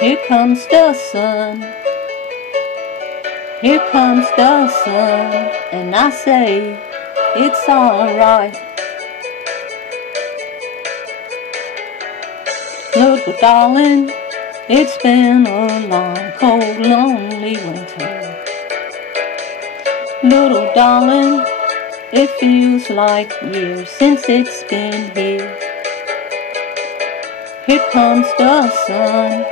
Here comes the sun, here comes the sun, and I say it's alright. Little darling, it's been a long, cold, lonely winter. Little darling, it feels like years since it's been here. Here comes the sun,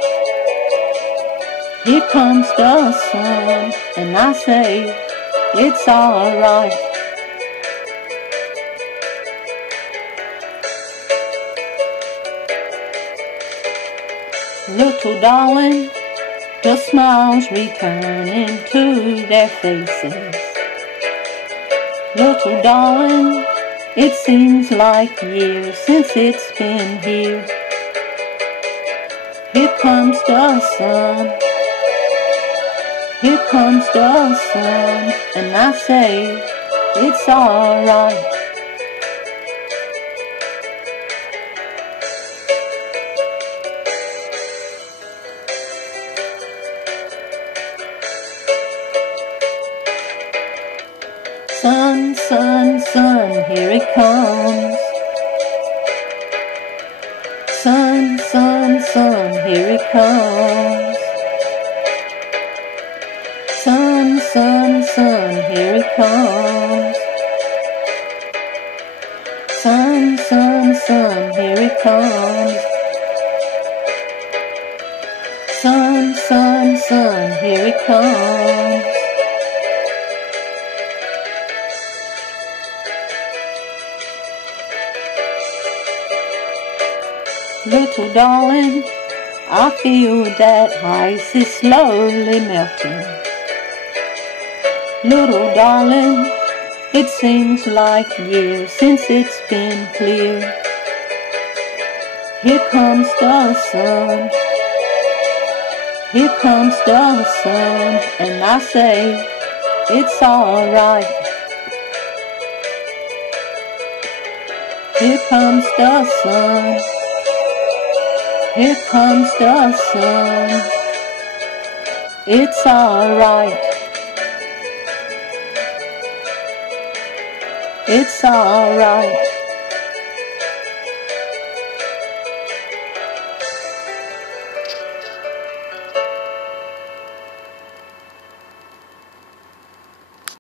here comes the sun, and I say it's alright. Little darling, the smiles returning to their faces. Little darling, it seems like years since it's been here. Here comes the sun, here comes the sun, and I say it's alright. Sun, sun, sun, here it comes. Sun, sun, sun, here it comes. Sun, sun, sun, here it comes. Sun, sun, sun, here it comes. Sun, sun, sun, here it comes. Little darling, I feel that ice is slowly melting. Little darling, it seems like years since it's been clear. Here comes the sun, here comes the sun, and I say it's alright. Here comes the sun, here comes the sun, it's alright, it's alright.